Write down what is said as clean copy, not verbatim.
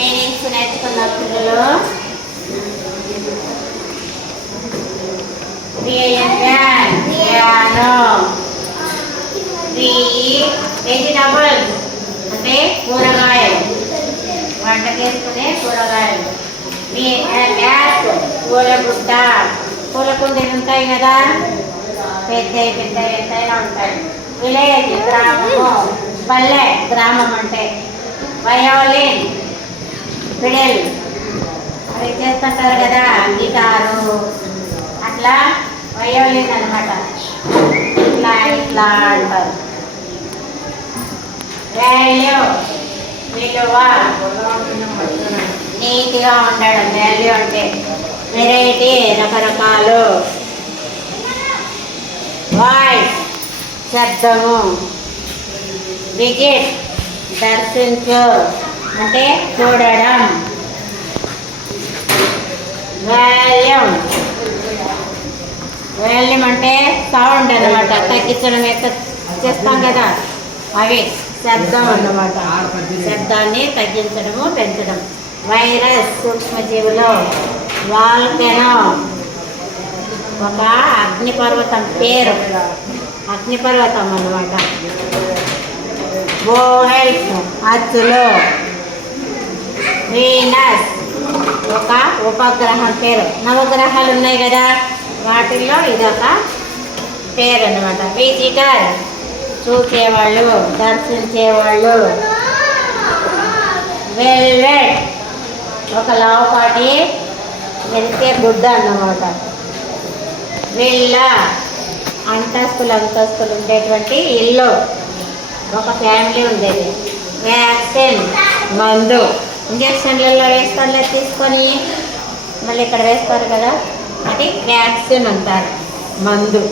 Meanings నేర్చుకున్నాం పిల్లలు. Piano, vegetables అంటే కూరగాయలు, వంటకి వేసుకునే కూరగాయలు. మ్యాథ్ పూలగుడ్డ, పూలకుండీలు ఉంటాయి కదా, పెద్ద పెద్ద ఎంతైనా ఉంటాయి. విలేజ్ గ్రామము, పల్లె గ్రామం అంటే. వయోలిన్ పిడల్ అవి చేస్తుంటారు కదా, గిటారు అట్లా వయోలిన్ అనమాట. ఇట్లా ఇట్లా అంటారు. వాల్యూ విలువ, నీట్గా ఉండడం వాల్యూ అంటే. వెరైటీ రకరకాలు. వాయిస్ శబ్దము. విజిట్ దర్శించు అంటే చూడడం. వాల్యూమ్, వాల్యూమ్ అంటే సౌండ్ అన్నమాట, తగ్గించడం చేస్తాం కదా అవి శబ్దం అన్నమాట. శబ్దాన్ని తగ్గించడము పెంచడం. వైరస్ సూక్ష్మజీవులు. వాల్కెనో ఒక అగ్నిపర్వతం పేరు, అగ్నిపర్వతం అన్నమాట. బోహెల్స్ అచ్చులు. వీనస్ ఒక ఉపగ్రహం పేరు. నవగ్రహాలు ఉన్నాయి కదా, వాటిల్లో ఇదొక పేరు అన్నమాట. విజిటర్ చూసేవాళ్ళు, దర్శించేవాళ్ళు. వెల్వెట్ ఒక లావుపాటి వెళ్తే గుడ్డ అన్నమాట. విల్లా అంతస్తులు అంతస్తులు ఉండేటువంటి ఇల్లు, ఒక ఫ్యామిలీ ఉండేది. వ్యాక్సిన్ మందు, ఇంజక్షన్లలో వేస్తారు తీసుకొని మళ్ళీ ఇక్కడ వేస్తారు కదా, అది వ్యాక్సిన్ అంటారు, మందు.